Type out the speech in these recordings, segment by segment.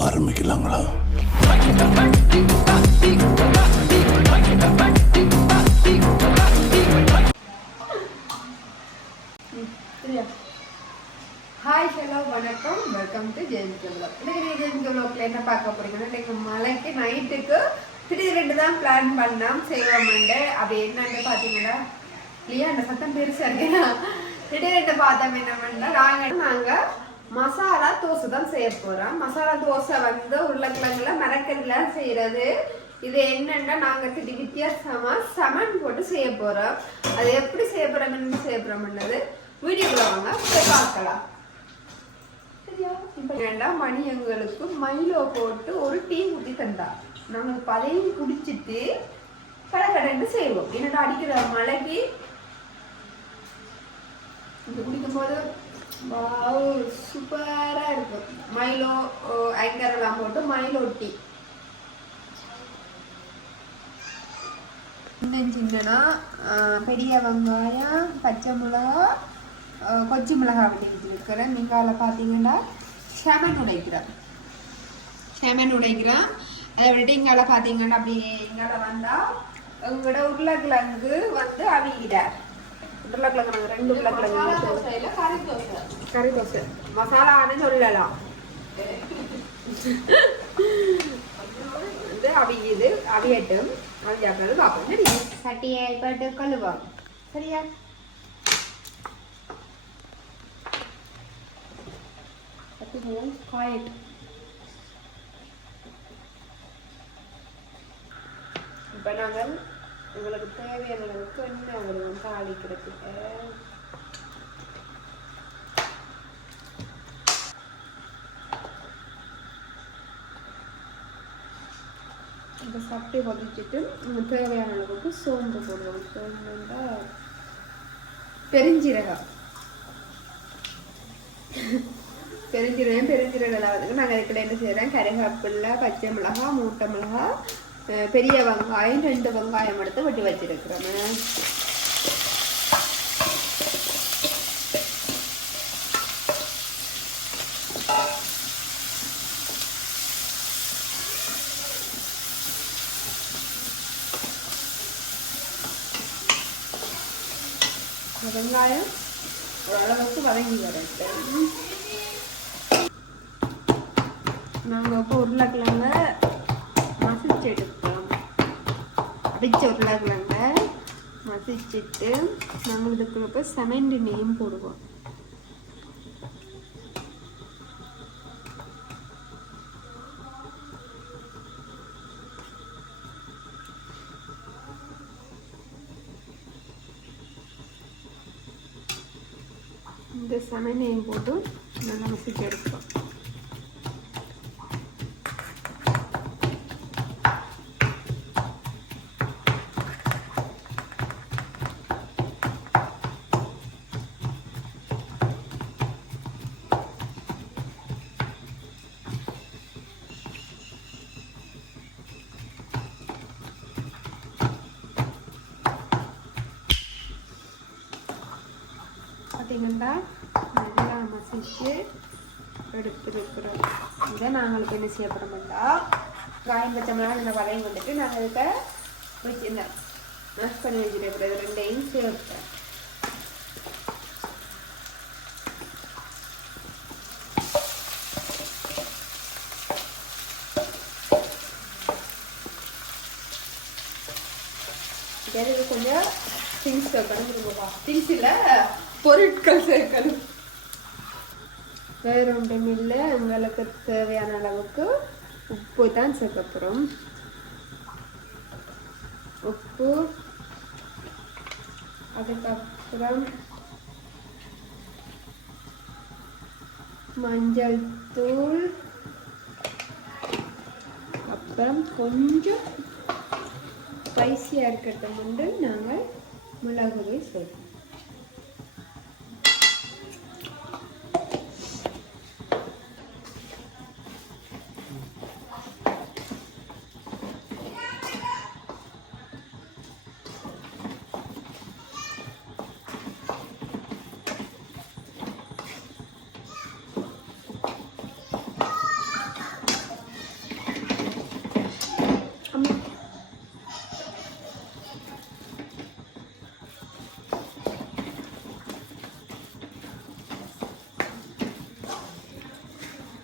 ஆரம்பிக்கலாங்களா? Hi hello வணக்கம். Welcome to Jayanth vlog இன்னைக்கு நீங்கள் ஜெயந்த் என்ன பார்க்க போறீங்கன்னா இன்னைக்கு மலைக்கு நைட்டுக்கு திடீரெண்டு தான் பிளான் பண்ணோம். செய்வோம்ண்டு அது என்னன்னு பார்த்தீங்கன்னா இல்லையா? அந்த சத்தம் பெருசா இருக்கேனா? திடீரெண்டு பார்த்தோம் என்னமென்னா நாங்கள் நாங்கள் மசாலா தோசை தான் செய்ய போகிறோம் மசாலா தோசை வந்து உருளைக்கிழங்குல மரக்கறில செய்கிறது இது என்னன்னா நாங்கள் திடீர் வித்தியாசமாக சமன் போட்டு செய்ய போகிறோம் அது எப்படி செய்ய போகிறோம்னு செய்ய போகிறோம்ன்றது வீடியோவில் வாங்க போய் பார்க்கலாம். சரியா? இப்போ வேண்டாம் மணி எங்களுக்கு மைலோ போட்டு ஒரு டீ ஊற்றி தந்தா. நாங்கள் பழையும் குடிச்சிட்டு கடற்கடைன்னு செய்வோம். என்னடா அடிக்கிற மழைக்கு இது குடிக்கும்போது சூப்பராக இருக்கும் மைலோ ஐங்கரெல்லாம் போட்டு மைலோ டீ இன்னும் பெரிய வெங்காயம் பச்சை மிளகா கொச்சி மிளகா வெட்டி வச்சுருக்கிறேன் நீங்கள் அதில் பார்த்தீங்கன்னா செமன் உடைக்கிறேன். செமன் உடைக்கிறேன். அதை விட்டு இங்கால பார்த்தீங்கன்னா அப்படி இங்கால வந்தால் உங்களோட உருளைக்கிழங்கு வந்து அவிக்கிறார் உருளைக்கிழங்கு ரெண்டு உருளைக்கிழங்கு கறி தோசை. கறி தோசை. மசாலான்னு சொல்லலாம் இது அவியுது அவியட்டும் அவியாக்கிறது பார்ப்போம். சரி சட்டியை போட்டு கழுவோம் சரியா? காயட்டும் இப்போ நாங்கள் உங்களுக்கு தேவையான அளவுக்கு என்ன விடுவோம் தாளிக்கிறதுக்கு இந்த சட்டை வதக்கிட்டு நம்ம தேவையான அளவுக்கு சோம்பு போடுவோம். சோம்புண்டா பெருஞ்சீரகம். பெருஞ்சீரகம் பெருஞ்சீரகம் இல்லாததுக்கு நாங்கள் இதுக்குள்ள என்ன செய்கிறோம் கருவேப்பில்லை பச்சை மிளகா மூட்டை மிளகா பெரிய வெங்காயம் ரெண்டு வெங்காயம் எடுத்து வெட்டி வச்சிருக்கிறோம் வெங்காயம் ஓரளவுக்கு வதங்கி வரட்டும் நாங்கள் இப்போ உருளைக்கிழங்க அடிச்ச உருளைக்கிழங்க மசிச்சுட்டு நாங்கள் இதுக்கு இப்போ நெய்யும் போடுவோம். இந்த செமெண்டையும் போட்டு இதை நாங்களுக்கு என்ன செய்ய போகிறோம்டா காயம் பச்சை இந்த வரையும் வந்துட்டு நாங்கள் இதை வச்சு இந்த பண்ணி வச்சுருக்கிறோம் இது ரெண்டையும் சேர்ப்பேன் கொஞ்சம் திங்ஸ் சேர்க்கணும் திங்ஸ் இல்லை பொருட்கள் சேர்க்கணும். வேற ஒன்றும் இல்லை எங்களுக்கு தேவையான அளவுக்கு உப்பு தான் சேர்க்க போகிறோம் உப்பு அதுக்கப்புறம் மஞ்சள் தூள் அப்புறம் கொஞ்சம் ஸ்பைசியாக இருக்கட்டும் வந்து நாங்கள் மிளகுவை சேர்ப்போம்.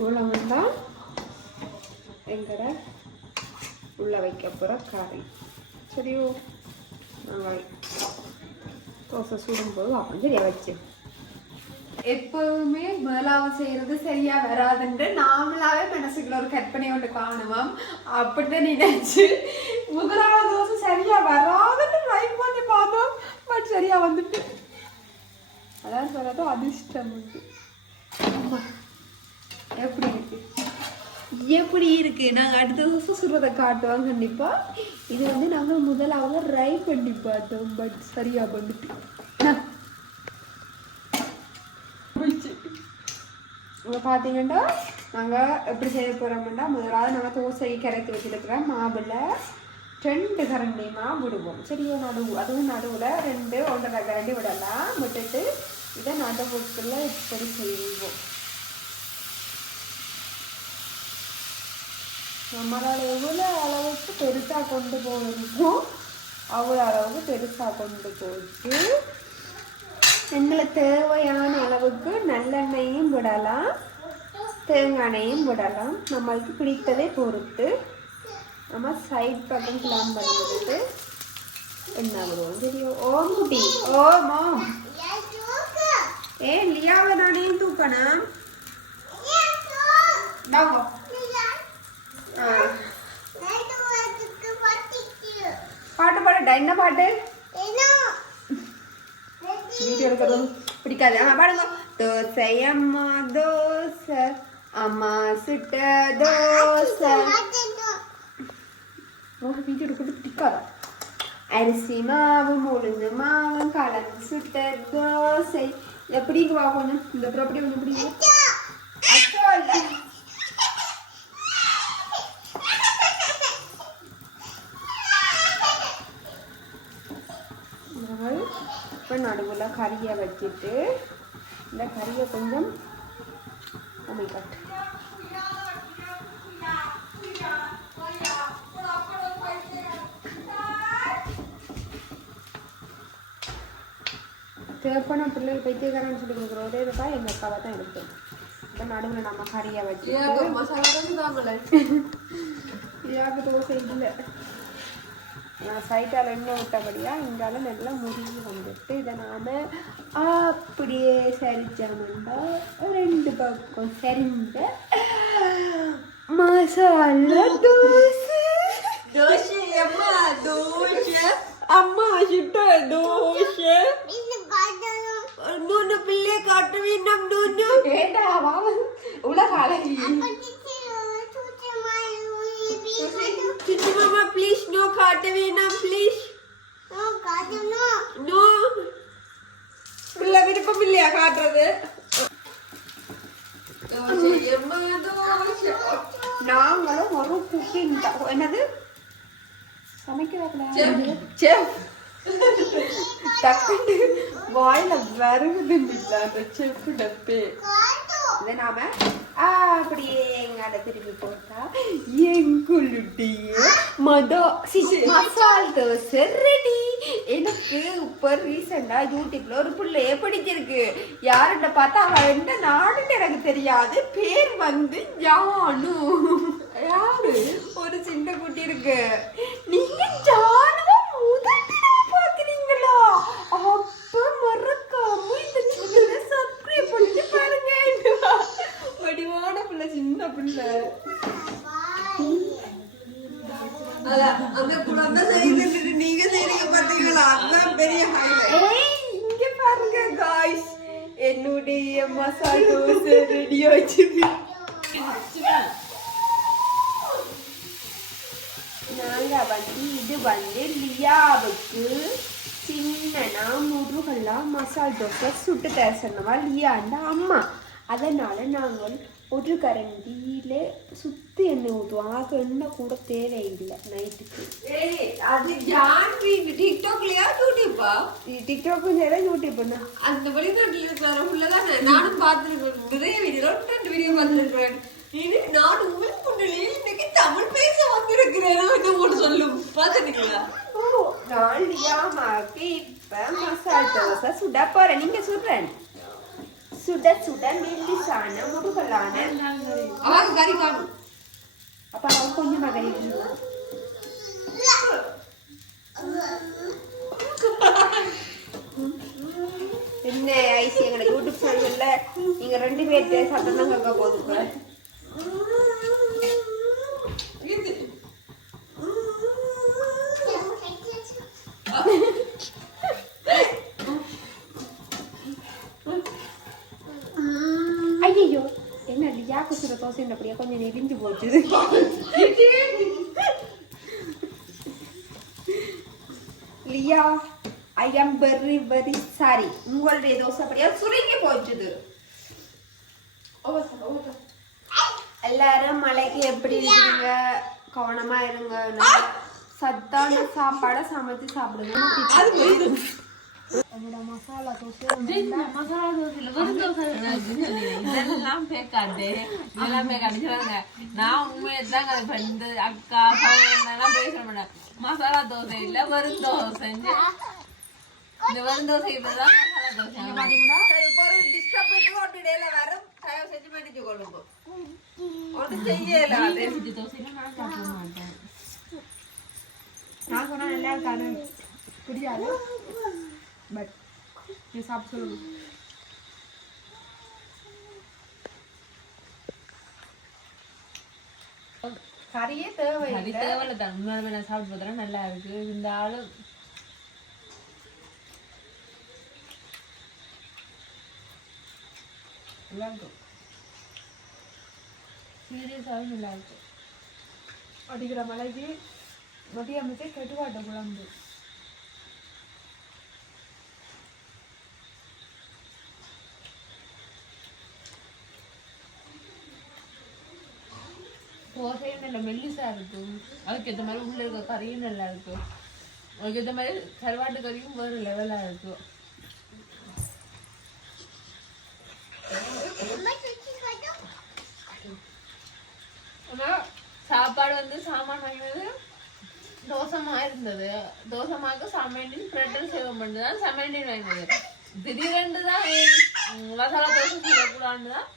இவ்வளவு தான் எங்கட உள்ள வைக்க போகிற கறி. சரியோ? நாங்கள் தோசை சுடும்போது அப்படி சரியா வச்சு. எப்போதுமே முதலாவது செய்யறது சரியா வராதுன்ட்டு நாமளாவே மனசுக்குள்ள ஒரு கற்பனை ஒன்று காணுமாம் அப்படிதான் நினைச்சு முதலாவது தோசை சரியா வராதுன்னு ட்ரை பண்ணி பார்த்தோம். பட் சரியா வந்துட்டு. அதான் சொல்றது அதிர்ஷ்டம் உண்டு. ஆமா. எப்படி இருக்கு? எப்படி இருக்கு? நாங்க அடுத்த வருஷம் சுடுறதை காட்டுவோம் கண்டிப்பா. இது வந்து நாங்க முதலாவது ட்ரை பண்ணி பார்த்தோம் பட் சரியா வந்துட்டு. நான் பார்த்தீங்கன்னா நாங்கள் எப்படி செய்ய போகிறோம்னா முதலாவது நாங்கள் தோசை கரைத்து வச்சுருக்கிற மாவில் ரெண்டு கரண்டி மாவு விடுவோம். சரியா நடுவு அதுவும் நடுவில் ரெண்டு ஒன்றரை கரண்டி விடலாம். விட்டுட்டு இதை நடுவுக்குள்ள இப்படி செய்வோம். நம்மளால் எவ்வளோ அளவுக்கு பெருசாக கொண்டு போகணுமோ அவ்வளோ அளவுக்கு பெருசாக கொண்டு போயிட்டு எங்களுக்கு தேவையான அளவுக்கு நல்லெண்ணெயும் விடலாம். தேங்காய் எண்ணெயும் விடலாம். நம்மளுக்கு பிடித்ததை பொறுத்து நம்ம சைட் பக்கம் கிளாம் பண்ணிவிட்டு எண்ணெய் விடுவோம் சரியோ ஓம் குட்டி ஓம் ஓம் ஏ லியாவை நானேயும் தூக்கணும்? வாங்க. பாட்டு பாடுடா என்ன பாட்டு? வீடியோ எடுக்கிறதும் பிடிக்காது. ஆ பாடுங்க. தோசை அம்மா தோசை. அம்மா சுட்ட தோசை. உனக்கு வீடியோ எடுக்கிறது பிடிக்காதா? அரிசி மாவும் உளுந்து மாவும் கலந்து சுட்ட தோசை. எப்படி வா கொஞ்சம் இந்த அப்புறம் அப்படி கொஞ்சம் பிடிக்கும் அச்சோ இல்லை நாங்கள் இப்போ நடுவில் கறியை வச்சுட்டு இந்த கறியை கொஞ்சம் அமைக்கட்டு தேப்பன பிள்ளைகள் பைத்தியக்காரன்னு சொல்லி கொடுக்குற ஒரே இருக்கா எங்கள் அக்காவை தான் எடுத்தோம் இப்போ நடுவில் நம்ம கறியை வச்சுட்டு யாருக்கு தோசை இல்லை நான் சைட்டால் எண்ணெய் விட்டபடியா இங்கால நல்லா முருகி வந்துட்டு இதை நாம அப்படியே சரிச்சோம்னா ரெண்டு பக்கம் சரிந்த மசாலா தோசை. தோசை அம்மா தோசை. அம்மா சுட்ட தோசை. நூனு பிள்ளை காட்டுவி நம் நூனு ஏண்டா வாவ உலக அழகி. சின்ன மாமா ப்ளீஸ் நோ காட்டுவி நம் ப்ளீஸ் நோ பிள்ளை விருப்பம் இல்லையா காட்டுறது நாங்களும் ஒரு குக்கிங் என்னது? சமைக்கிறதுல செஃப் டக்குன்னு வாயில வருகுது இல்ல அந்த செப்பு டப்பே இதை நாம அப்படியே எங்கால திருப்பி போட்டா. எங்களுடைய மதோ மசால் தோசை ரெடி எனக்கு இப்போ ரீசெண்டாக யூடியூப்ல ஒரு பிள்ளைய பிடிச்சிருக்கு. யாருன்னு பார்த்தா அவள் என்ன நாடுன்னு எனக்கு தெரியாது. பேர் வந்து ஜானு யாரு? ஒரு சின்ன குட்டி இருக்கு. நீங்க ஜான். பெரிய ஹைலைட் ஏய் இங்க பாருங்க காய்ஸ் என்னுடைய மசால் தோசை ரெடி ஆச்சுது நாங்க வந்து இது வந்து லியாவுக்கு சின்னனா முருகல்லா மசால் தோசை சுட்டு தர சொன்னவா லியாண்ட அம்மா அதனால நாங்கள் ஒரு கரண்டியில சுத்தி எண்ணெய் ஊற்றுவாங்க அதுக்கு எண்ணெய் கூட தேவையில்லை நைட்டுக்கு. டிக்டாக்லயா யூடியூப்பா? டிக்டாக்கும் சரி யூடியூப் அந்த வெளிநாட்டுல இருக்கிற உள்ளதானே நானும் பார்த்துருக்கேன் நிறைய வீடியோ ரெண்டு வீடியோ பார்த்துருக்கேன் இது நான் உங்கள் முன்னிலையே இன்னைக்கு தமிழ் பேச வந்திருக்கிறேன் என்ன போட்டு சொல்லும். பார்த்துட்டீங்களா ஓ நான் லியாமாக்கு இப்ப மசால் தோசை சுட போறேன். நீங்க சுடுறேன் சுட சுட மெல்லிசான முதுகலான அவங்க கறி காணும் அப்ப அவன் கொஞ்சமா கறி. என்ன ஐசி எங்களை யூடியூப் சேனல்ல நீங்க ரெண்டு பேர்த்து சத்தம் தான் கேட்க போதுங்க போச்சு லியா ஐ ஆம் வெரி வெரி சாரி உங்களுடைய தோசை அப்படியே சுருங்கி போச்சுது எல்லாரும் மழைக்கு எப்படி இருக்கீங்க கவனமா இருங்க. சத்தான சாப்பாடை சமைச்சு சாப்பிடுங்க. மசாலா இதெல்லாம் பேக்காது இதெல்லாம் பேக்காது சொல்லுங்க நான் உண்மையை தாங்க அக்கா எல்லாம் பேச மாட்டேன் மசாலா தோசை வெறும் தோசை இந்த வெறும் தோசை இப்பதான் மசாலா தோசை ஒரு இடையில வரும் தயவு செஞ்சு கொள்ளுங்க செய்யல தோசையில நான் சாப்பிட மாட்டேன் நான் சொன்னா நல்லா புரியாது. பட் நீ சாப்பிட்டு சொல்லுங்க கறியே அது தேவையில்லை. தேவையில்ல தான் உண்மையாலுமே நான் சாப்பிட்டு பார்த்தா நல்லா இருக்கு. இந்த ஆளு நல்லா இருக்கும் சீரியஸாகவே நல்லா இருக்கு. அடிக்கிற மலைக்கு மதியமுக்கே கெட்டுவாட்ட குழம்பு. தோசையும் நல்ல மெல்லிசா இருக்கும் அதுக்கு ஏற்ற மாதிரி உள்ள இருக்க கறியும் நல்லா இருக்கும் அதுக்கு ஏற்ற மாதிரி கருவாட்டு கறியும் வேறு லெவலாக இருக்கும் சாப்பாடு வந்து சாமான் வாங்கினது தோசமா இருந்தது. தோசமாக்கு சமையலின் பிரெட்டல் சேவை பண்ணுறது தான் சமையலின் வாங்கினது. திடீரென்று தான் மசாலா தோசை செய்யக்கூடாதுன்னு தான்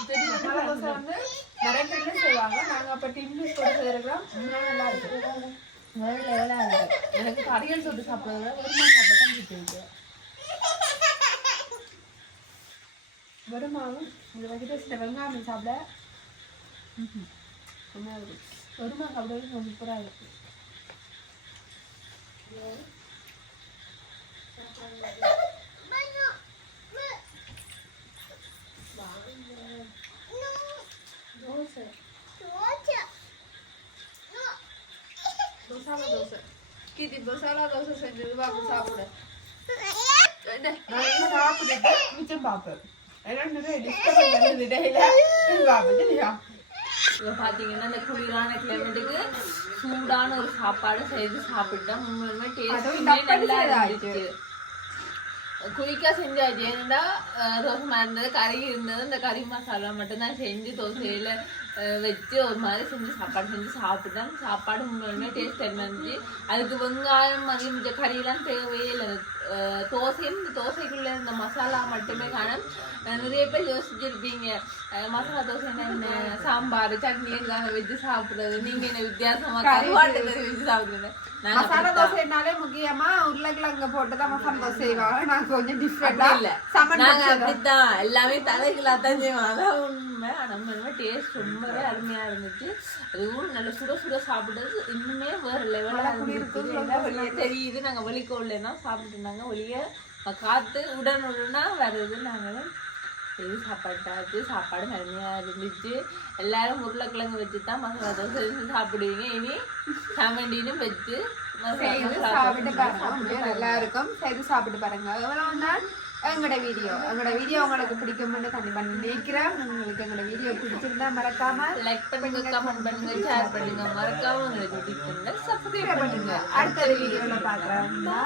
திடீரென்று மசாலா தோசை வந்து நிறைய பேர்ல செய்வாங்க நாங்க அப்ப டின்னிஸ் போட்டு இன்னும் நல்லா இருக்கு வேற லெவலாக இருக்கு எனக்கு கறிகள் தொட்டு சாப்பிட்றத விட வெறுமா சாப்பிட தான் பிடிச்சிருக்கு வருமாவும் இந்த வெஜிடபிள்ஸ் வெங்காயம் சாப்பிட. நல்லா இருக்கும் வெறுமா சாப்பிட்றது ரொம்ப சூப்பராக இருக்கு தோசை மசாலா தோசை கிதி மசாலா தோசை செஞ்சது வாங்க சாப்பிட நான் சாப்பிட்டுட்டு மிச்சம் பார்ப்பேன் பார்த்தீங்கன்னா இந்த குளிரான கிளைமேட்டுக்கு சூடான ஒரு சாப்பாடு செய்து சாப்பிட்டா உண்மையுமே டேஸ்ட்டுமே நல்லா. இருந்துச்சு குயிக்கா செஞ்சாச்சு ஏன்னா அஹ், தோசை மாதிரி இருந்தது கறி இருந்தது இந்த கறி மசாலா மட்டும்தான் செஞ்சு தோசையில வச்சு ஒரு மாதிரி செஞ்சு சாப்பாடு செஞ்சு சாப்பிட்டேன் சாப்பாடு உண்மையுமே டேஸ்ட் இருந்துச்சு அதுக்கு வெங்காயம் அது இந்த கறியெல்லாம் தேவையே இல்லை. தோசையும் இந்த தோசைக்குள்ள இருந்த மசாலா மட்டுமே காணும் நிறைய பேர் யோசிச்சிருப்பீங்க. மசாலா தோசை என்ன சாம்பார் சட்னி எல்லாம் வச்சு சாப்பிடுறது. நீங்க என்ன வித்தியாசமா கருவாட்டு வச்சு சாப்பிடுறது? மசாலா. தோசைனாலே முக்கியமா உருளைக்கிழங்கு போட்டு தான் மசாலா தோசை செய்வாங்க. நான் கொஞ்சம் டிஃப்ரெண்டா அப்படி இல்ல. சமன் நாங்க அப்படித்தான். எல்லாமே தலைகளா தான் செய்வோம் செம்ம நம்ம நம்ம டேஸ்ட் ரொம்பவே அருமையாக இருந்துச்சு. அதுவும் நல்ல சுட சுட சாப்பிட்டது. இன்னுமே வேறு லெவலாக இருந்துச்சு. தெரியுது. நாங்கள் வெளிக்கோவில் தான் சாப்பிட்டு இருந்தாங்க. வெளியே காற்று உடனுடனா வருது நாங்கள் இது சாப்பாட்டாச்சு சாப்பாடு அருமையாக இருந்துச்சு. எல்லாரும் உருளைக்கிழங்கு வச்சு தான் மசாலா தோசை செஞ்சு சாப்பிடுவீங்க. இனி சமண்டினும் வச்சு சாப்பிட்டு பாருங்க. நல்லா இருக்கும். சரி சாப்பிட்டு பாருங்க. எவ்வளோ எங்களோட வீடியோ? எங்களோட வீடியோ உங்களுக்கு பிடிக்கும்னு கண்டிப்பா நினைக்கிறேன் உங்களுக்கு எங்களோட வீடியோ பிடிச்சிருந்தா மறக்காம லைக் பண்ணுங்க கமெண்ட் பண்ணுங்க ஷேர் பண்ணுங்க. மறக்காம உங்களுக்கு சப்ஸ்கிரைப் பண்ணுங்க. அடுத்த வீடியோல பாக்குறேன் na